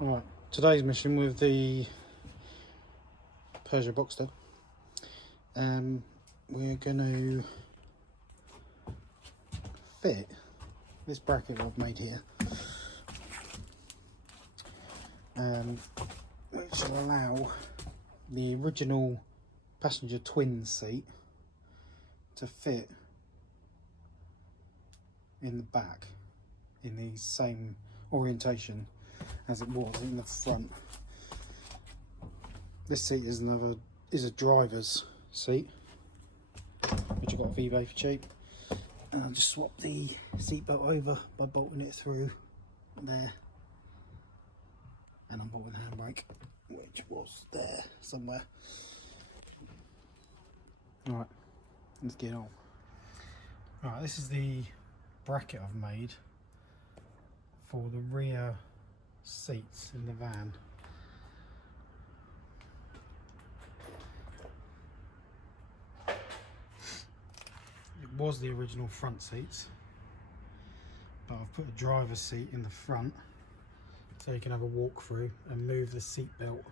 Alright, today's mission with the Peugeot Boxster, we're going to fit this bracket I've made here, which will allow the original passenger twin seat to fit in the back in the same orientation as it was in the front. This seat is a driver's seat, which I got off eBay for cheap. And I'll just swap the seat belt over by bolting it through there, and I'm bolting the handbrake, which was there somewhere. Alright, let's get on. Alright, this is the bracket I've made for the rear seats in the van. It was the original front seats, but I've put a driver's seat in the front so you can have a walk through and move the seat belt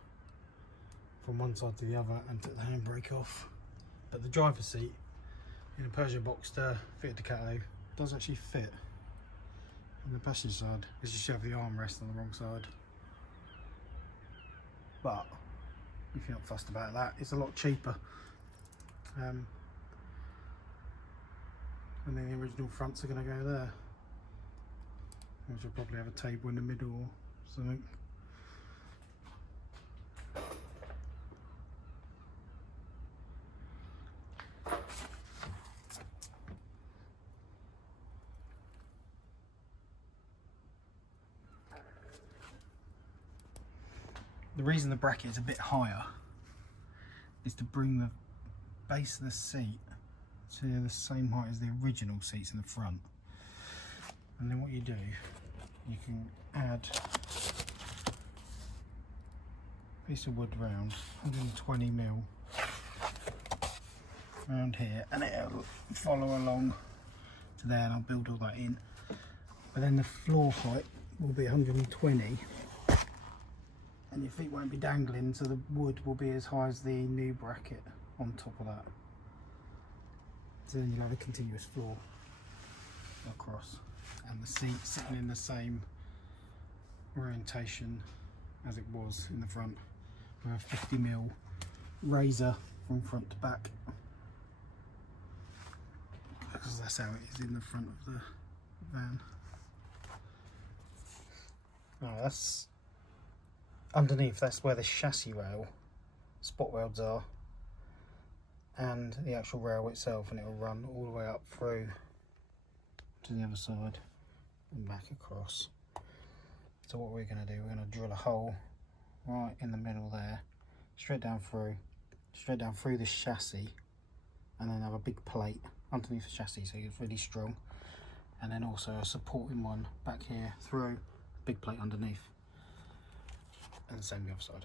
from one side to the other and take the handbrake off. But the driver's seat in a Peugeot Boxster Fiat Ducato does actually fit on the passenger side. It's just you have the armrest on the wrong side. But if you're not fussed about that, it's a lot cheaper. And then the original fronts are going to go there, which will probably have a table in the middle or something. The reason the bracket is a bit higher is to bring the base of the seat to the same height as the original seats in the front. And then what you do, you can add a piece of wood round, 120mm around here, and it'll follow along to there, and I'll build all that in. But then the floor height will be 120, and your feet won't be dangling, so the wood will be as high as the new bracket on top of that. So then you'll have a continuous floor across, and the seat sitting in the same orientation as it was in the front, with a 50mm razor from front to back, because that's how it is in the front of the van. Oh, that's underneath, that's where the chassis rail spot welds are, and the actual rail itself, and it will run all the way up through to the other side and back across. So what we're going to do, we're going to drill a hole right in the middle there, straight down through the chassis, and then have a big plate underneath the chassis so it's really strong, and then also a supporting one back here through, big plate underneath, and the same the other side.